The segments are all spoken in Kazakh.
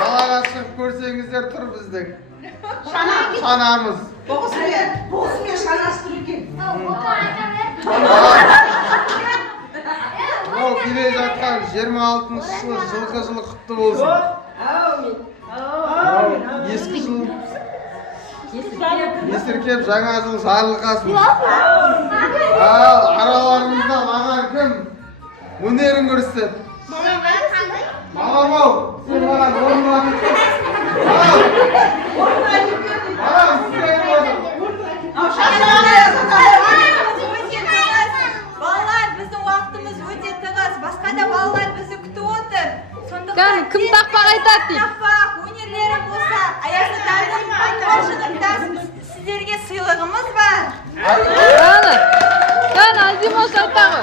Далаға шығып көрсеңіздер тұр біздің шанамыз. Боғысымен шанастыр екен. Ол келе жатқан 26-шы жылғы жылы құтты болсын. Ескі жыл есіркеп жаңа жыл жарылғасын. Ал араларыңызда маған кім өнерін көрсетеді? Мамам ау, сен маған орын айтып Балалар, біздің уақытымыз өте тығыз. Басқа да балалар бізді күтіп отыр. Кән, кім тақпақ айтады дейді? Тақпақ, өнерлері болса, Аясатардың айтпашылықта сіздерге сыйлығымыз бар. Кән, Азимош айтағы.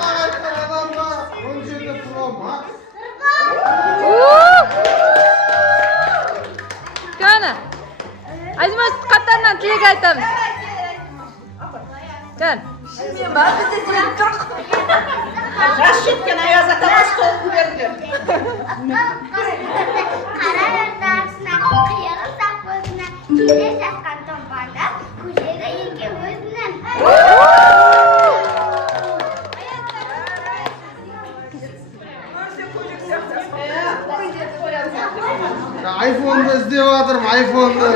17 Pro Max. Кәні, Азимош қатарынан тілек айтамыз. Кән. Мен бар бізде жүріп тұр. Жас жеткен Аяз атаға стол берді. Қара ортасына, қиыры сақ өзіне, келе жатқан томпанда, көжегі ерке өзінен. Айфонды іздеп жатырмын, айфонды.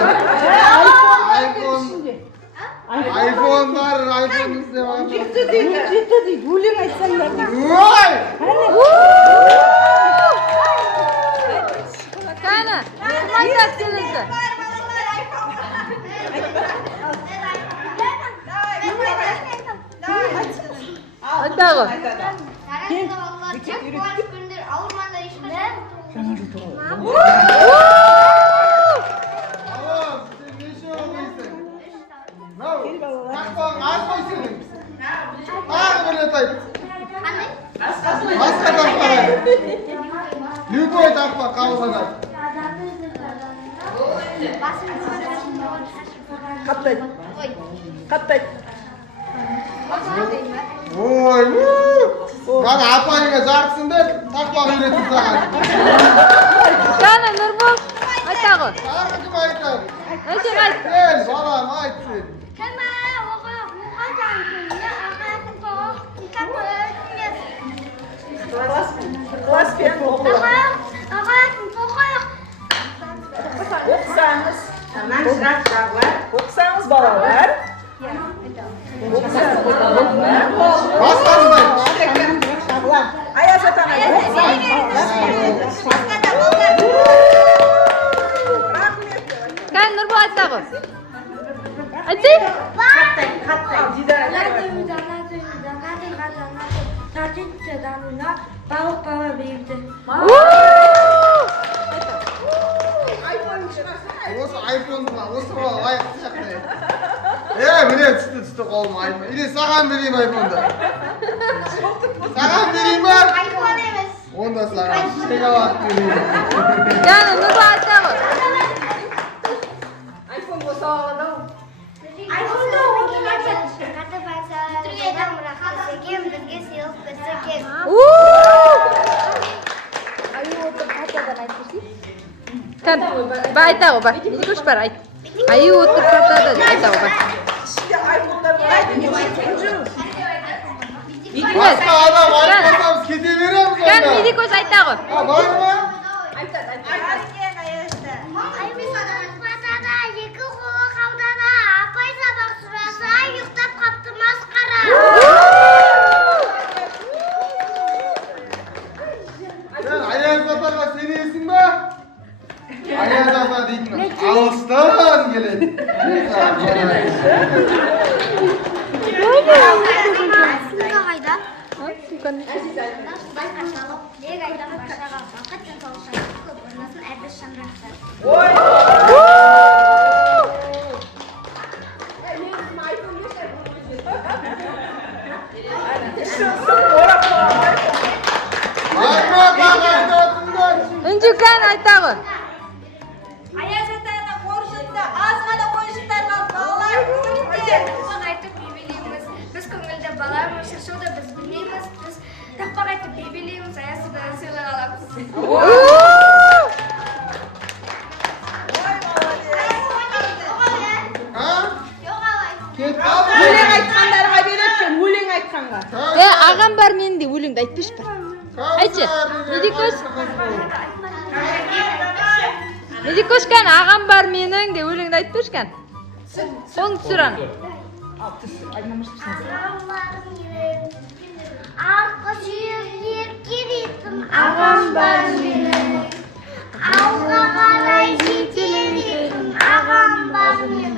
Айфон бар, айфон іздеп жатырмын. Жетті дейді, өлең айтсаңдар дейді. Ой! Кәні, айтады келесі. Айтағы. Тарихта балалар тек қуаныш күндер ауырманда ешқашан. Алло, сен неше ойлайсың? Тақпағың аз ғой сенің. Тағы бір рет айт. Қандай? Басқа тақпақ айт. Любой тақпақ қабылданады. Қаптайды. Қаптайды. Ой, бана апайыңа жартысын деп тақпақ үйретіп саған. Кәні, Нұрбол, айтағы. Тағы кім айтады? Айтың айт. Сен, балам, айт сен. Кәмә, оға жанкүнде ағатын тоқ, Класспен оқылы. ағатын тоқайық. Оқысаңыз. Оқысаңыз балалар. Басқасында айт. Аяз атаға Кәні, Нұрбол айтағы. Айтайын? Балық бала берді. Осы айфонды ма, осы бала лайықты шақтай. Міне түсті қолыма айфон. Или саған берейін айфонды. Саған берейін ба? Айфон емес. Онда саған шоколад берейін. Кәні, Нұрбол айтағы. айфон болса алады-ау. Айфонды оңына келші. Қаты барса, адам рахасы кем, бізге сыйлық берсе кем. Кән, ба айтағы, ба. Еді көш бар, айт. Айы отырып қатады, айтағы, ба. Ішінде айфондар болады. Басқа адам айфонсамыз кете береміз Кән, онда. еді көш айтағы. Бар ма? Батада, екі қолы қаудада, апай сабақ сұраса, ұйықтап қапты масқара. Сен Аяз атаға сенесің ба? Аяз ата дейтін алыстан келеді. Сумка қайда? Сумканы. Байқа шалып, лек айдан башаға бақыт пен толшан көп орнасын әрбір шаңырақта. Айма бағайдатыңдар. Үнжі кән айтағы. Аяз атаның қоржында аз ғана ойыншықтар қалды. Балалар, көңілде. Тақпақ айтып бейбелейміз. Біз көңілді баламыз, шыршуды біз білмейміз. Біз тақпақ айтып бейбелейміз, аясыдан сыйлық аламыз. koş. Nece koşkan? Ağam var mening de өлеңді айтып берішкен. Қолын түсір ана. Arka sürüyor gerisin ağam var benim. Avga karay жетелерsin ağam var benim.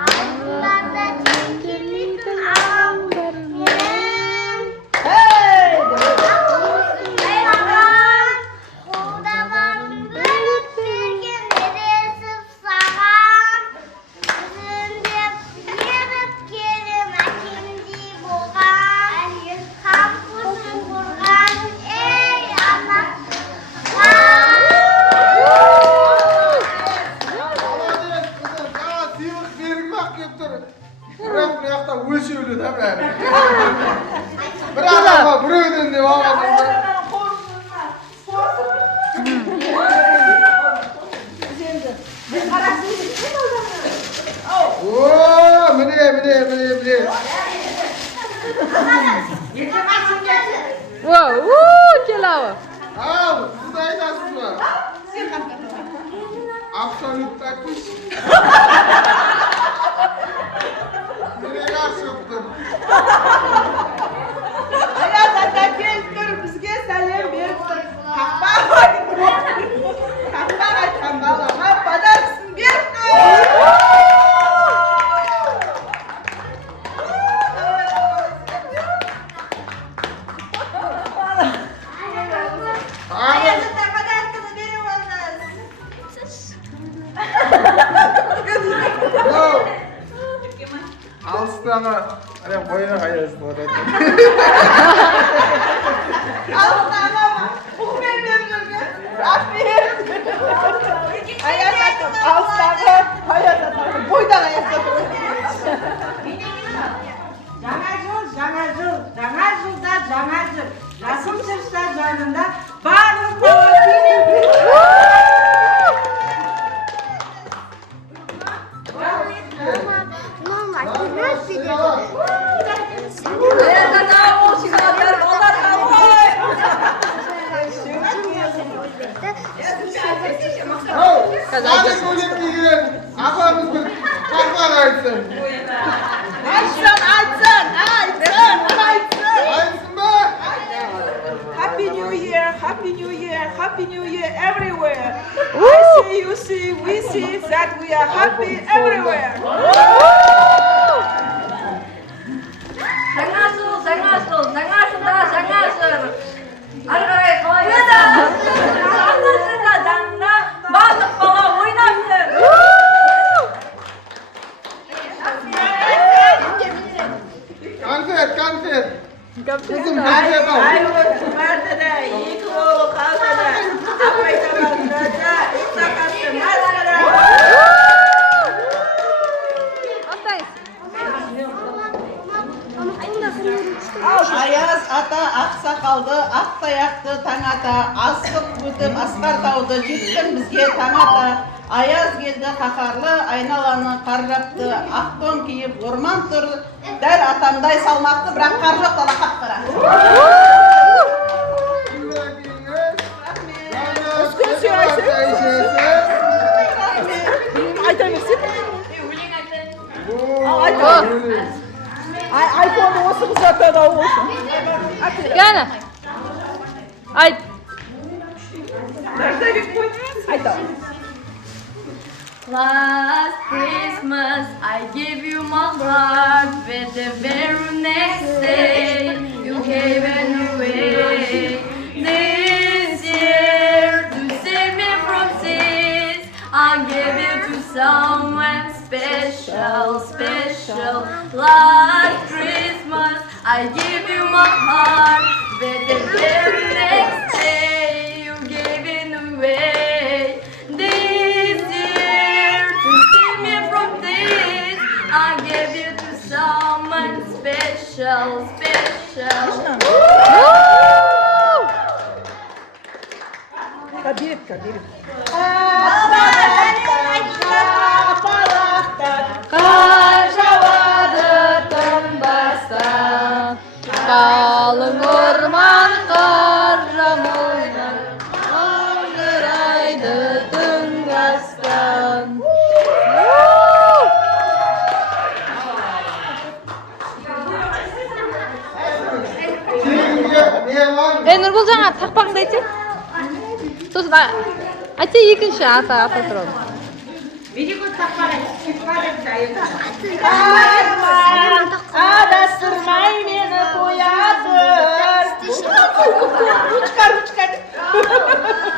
Avlarda çekilirsin ağam var benim. Hey! Ey ağam, kodaman bölüp sürgen veresip sağam. Üzündep yerip kelim akindi boğam. Kampusum kurgan ey ana. Молодец, kızım. Sana sıyılık verilmek kep dur. Bırak bu yakta ölçüylü de bari. Bir adama bir ödün de ağabeyim. Ayazata'nın korkusuna soğuk. Oo, mine. Wow, kelava. Al, siz de aytasınız mı? Absolut takmış. Mine karşı yaptın. Ayazata keltir bizge salem berip tur. Kakbar aytkan balama pодарксын berip tur. Abi, Ayazata pодарканы беріп алыңыз. yo. Alыстama. Hani boyuna hayırsın orada. Alsana ama. Bu benim evimde. Aferin. Ayazata alsana. Ayazata. Boydan Ayazata. жаңа жылда жаңа жыл жасыл шырша жанында барлық бала Normal, biraz biliyorum. Ayazata o şikanlar onlar kalmay. Hadi kolik giyin. Abamız bir kaklar aytsın. Aytsın. Aytsın be. Happy New Year, Happy New Year, Happy New Year everywhere. I see, you see, we see that we are happy everywhere. жаңа жыл жаңа жылда жаңа жыл ары қарай қалай еді жаңа жылда жанында барлық бала ойнап жүр Konfet. Kızım Ay, konfet al. vardı da, iyi ki oğlu kaldı da. Apaytalarında da, sakatlı maskara. Ayaz ата ақсақалды ақ таяқты таң ата асып өтіп асқар тауды жеттің бізге таң ата аяз келді қаһарлы айналаны қар жапты ақ тон киіп орман тұр дәл атамдай салмақты бірақ қар жоқ дала қап-қара. Özgür söylesene. айта берсең өлең айтайын айфон осы қыздарда да болсын. Gana. Ayt. Айта. Last Christmas I gave you my heart, but the very next day you gave it away. This year to save me from sins, I gave it to someone special. Last Christmas I gave you my heart, but the very next day you gave it away. This year to save me from this, I gave it to someone special. Кабир. Қар жауады тынбастан, қалың орман қар жамылды. Нұрбол жаңа тақпағыңды айтшы. Сосын айтшы екінші ата туралы. Берекет тақпақ айта. Адастырмай мені қояды. Ручка.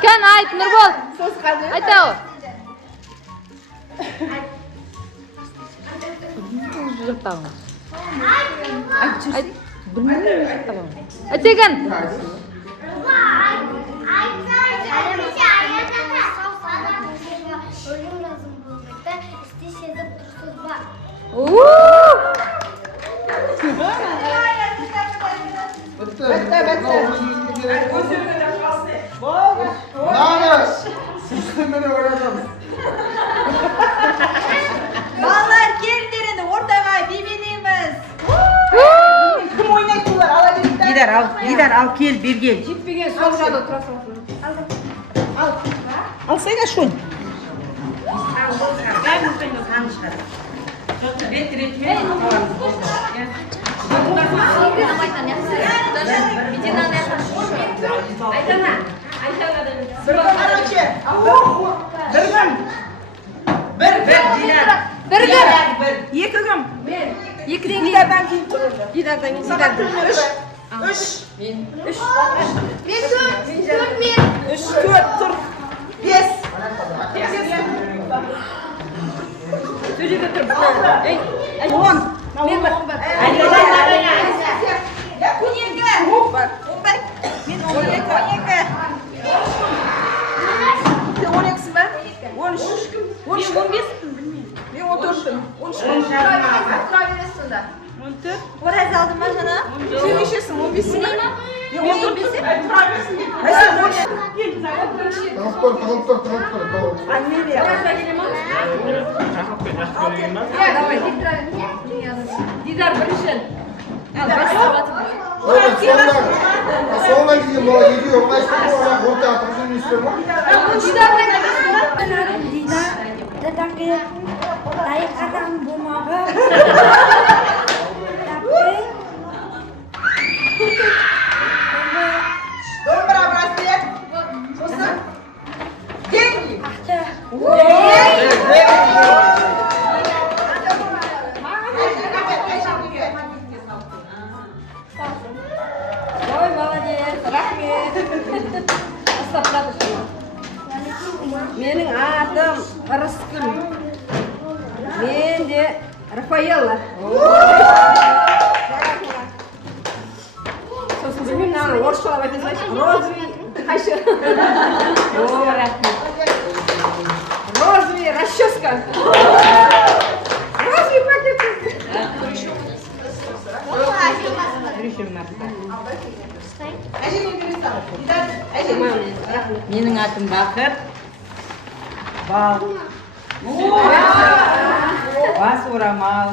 Кән айт, Нұрбол. Айта о. Айт. Айт екен. Балалар келдер енді ортаға бейбелейміз. Кім ойнайды олар? Ала беріңдер. Дидар ал кел бергел. Жетпеген сол жағы тұра салсын. Алсайда шун. Екі кім? Екіден кейін. Дидардан кейін тұрды. Дидардан кейін. Үш, төрт, тұр. Бес. Он. Мен 10 бар. Он екі. Мен 12. Сен 12-сің ба? 13. 13, 15. Мен 14-тім. 13. Ораз алдың ма жана? Сен нешесің? 15-сің ба? Мен 14-тім. Тығылып тұр. Дидар бірінші. Соңынан кейін бала үйге ыңғайсыз ортаға тұрып жүрмейсіздер ма? Домбыра браслет. Сосын. Деньги. Ой, молодец, рахмет. Менің атым Ырыскүл. Мен де Рафаэлла. Сосын білмеймін, мынаны орысшалап айта салайыншы. Розовый қайшы. О, рахмет. Розовый расческа. Розовый пакет. Менің атым Бақыр. Бал. Бас орамал.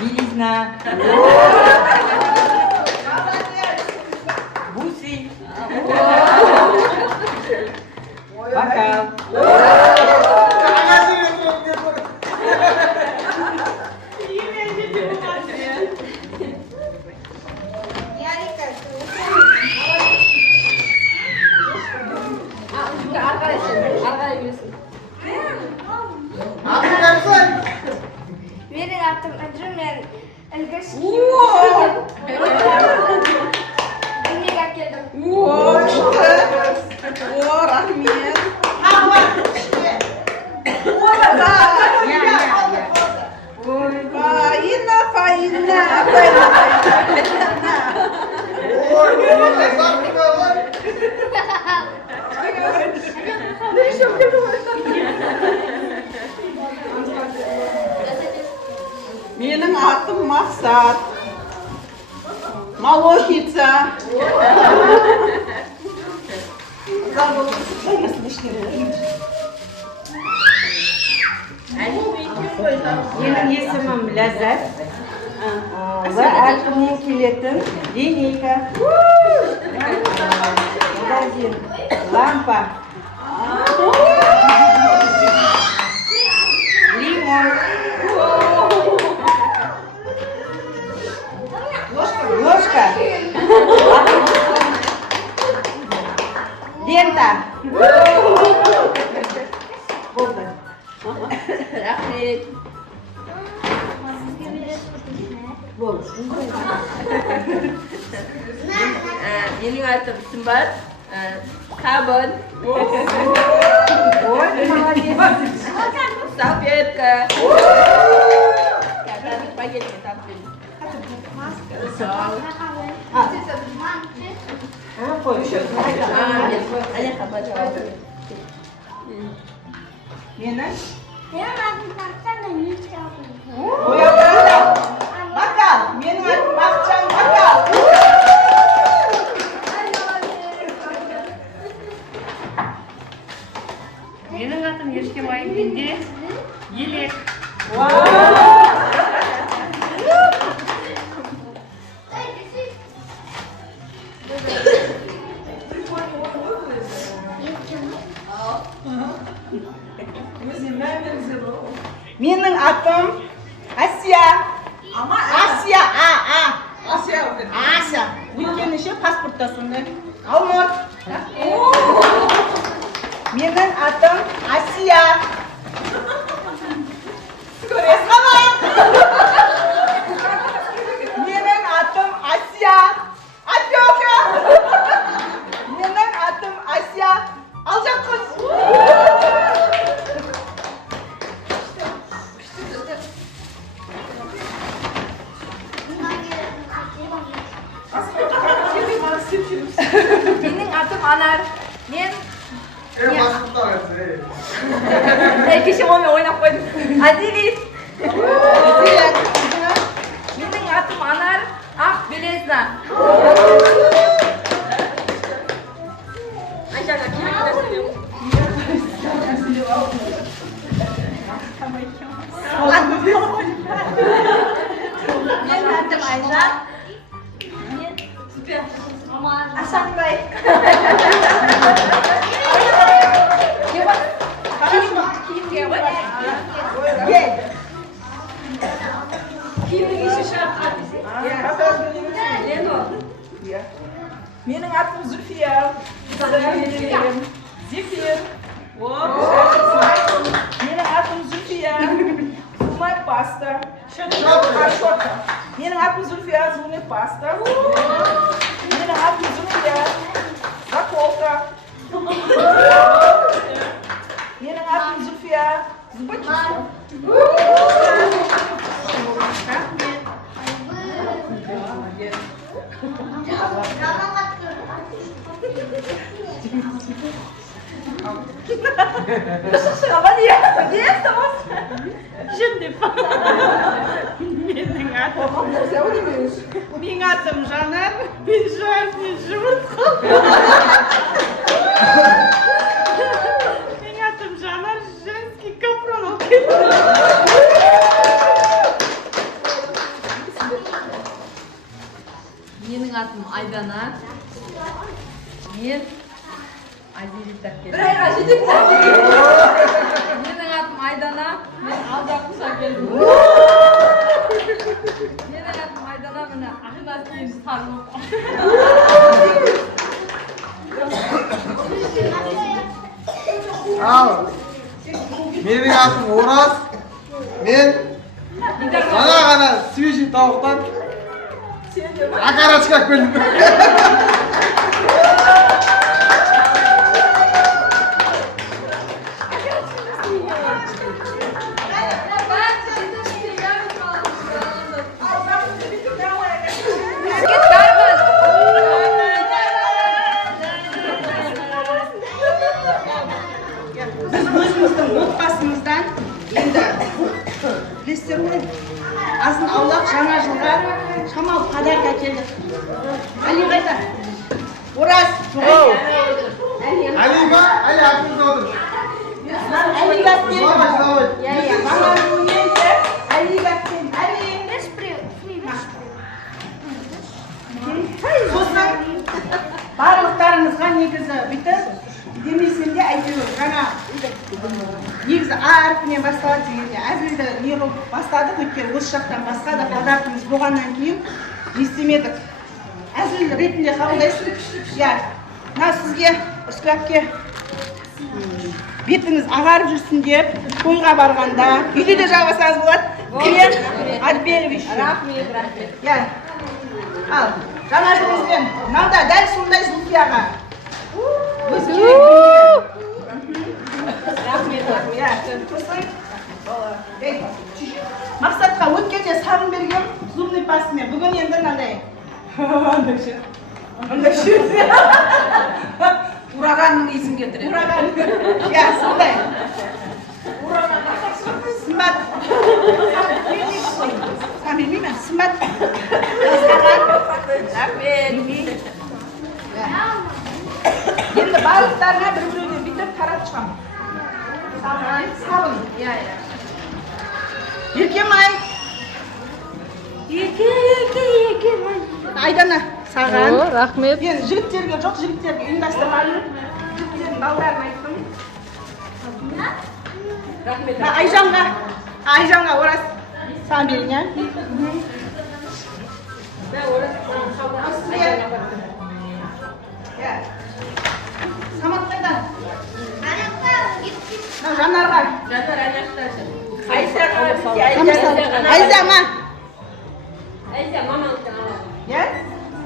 Белизна. Бусы. Бокал. Менің атым Андрю, мен ілгіш дүниеге келдім. Рахмет. Фаина. Менің атым Мақсат. Молочница. Менің есімім Ләззат. Олар әркімнен келетін линейка. Магазин. Лампа. Лимон. Ложка. лента. Болды. Рахмет. Менің атым Сымбат. Сабын. Ой, молодец. Салфетка. Спагетти таппин. Қой, еще. Аяққа бажауды. Мені? Менің атым Тақтан, нечке атым. Ояқта. Бакал. Менің атым Бақытжан Бакал. Менің атым Ешкем Айгенде. Елек. Менің атым Асия. Асия. Ася. Өйткені ше паспортта сондай. Алмор. Менің атым Асия. Асқала. Менің атым Асия. Атбеока. Менің атым Асия. Алжаққыз. Менің атым Анар. Мен басқұттар әсі. кеше онымен ойнап қойдым. Әдебиет. Менің атым Анар. Ақ Белезна. Айшаға керек нәрселер. Менің атым Айжан. Асанбай. Киімге ғой. Гел. Киімнің іші шығып Менің атым Зүлфия. Зефир. Менің атым Зүлфия. Зубная паста. Щетка. Менің атым Зүлфия. Зубная паста. Менің атым Зүлфия. Заколка. Менің атым Зүлфия. Зубочистка. Менің атым Жанар, мен жарты жұмыртқа. Менің атым Жанар, женский капрон оқиды. Менің атым Айдана. Мен Азизиттен келдім. бір айға жетеді. Менің атым Айдана. Мен Алдақұша келдім. Менің атым Айдана. Міне ақырдан кейін танып. Ал, менің атым Ораз. Мен жаңа ғана свежий тауықтан окорочка келдім. Біз өзіміздің отбасымыздан енді білесіздер ғой, азын аулақ жаңа жылға шамалы подарка әкелдік. Али қайда? Ораз. Али ма? Али артыңызда отыр. Алиға келді. Давай. Маманың үйінде Алиға келді. Али. Сосын барлықтарыңызға негізі бүйтіп демесем де әйтеуір жаңа негізі А әрпінен басталады дегенде әзілді не қылып бастадық, өйткені осы жақтан басқа да подаркымыз болғаннан кейін естімедік. Әзіл ретінде қабылдайсың? Иә. мына сізге Рысқұловке бетіңіз ағарып жүрсін деп тойға барғанда үйде де жабасаңыз болады. Крем отбеливающий. Рахмет. Иә. Ал, жаңа жылыңызбен. Мынау да дәл сондай Зульфияға. Рахмет. Иә. Мақсатқа өткенде сабын бергем зубный пастамен. Бүгін енді мынандай. Ураганның исін келтіреді. Ураган. Иә, сондай. Сымбат. Саған бермеймін, сымбат. Енді барлықтарына бір-біреуден бүйтіп таратып шығамын. Сабын. Еркемай. Айдана, саған. О, рахмет. Мен жігіттерге, жоқ жігіттерге ұйымдастырғаным. Жігіттердің балдарын айттым. Айжанға ораз. Саған берейін, ә? Самат қайда? Жанарға. Айза ма? Иә?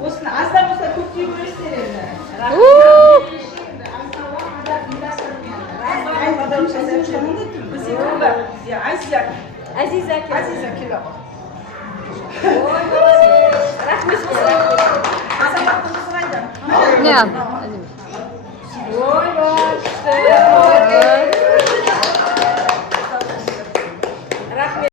Осыны азда болса көптей көресіздер енді. Азиза келі. Азаматтың қызы қайда? Не?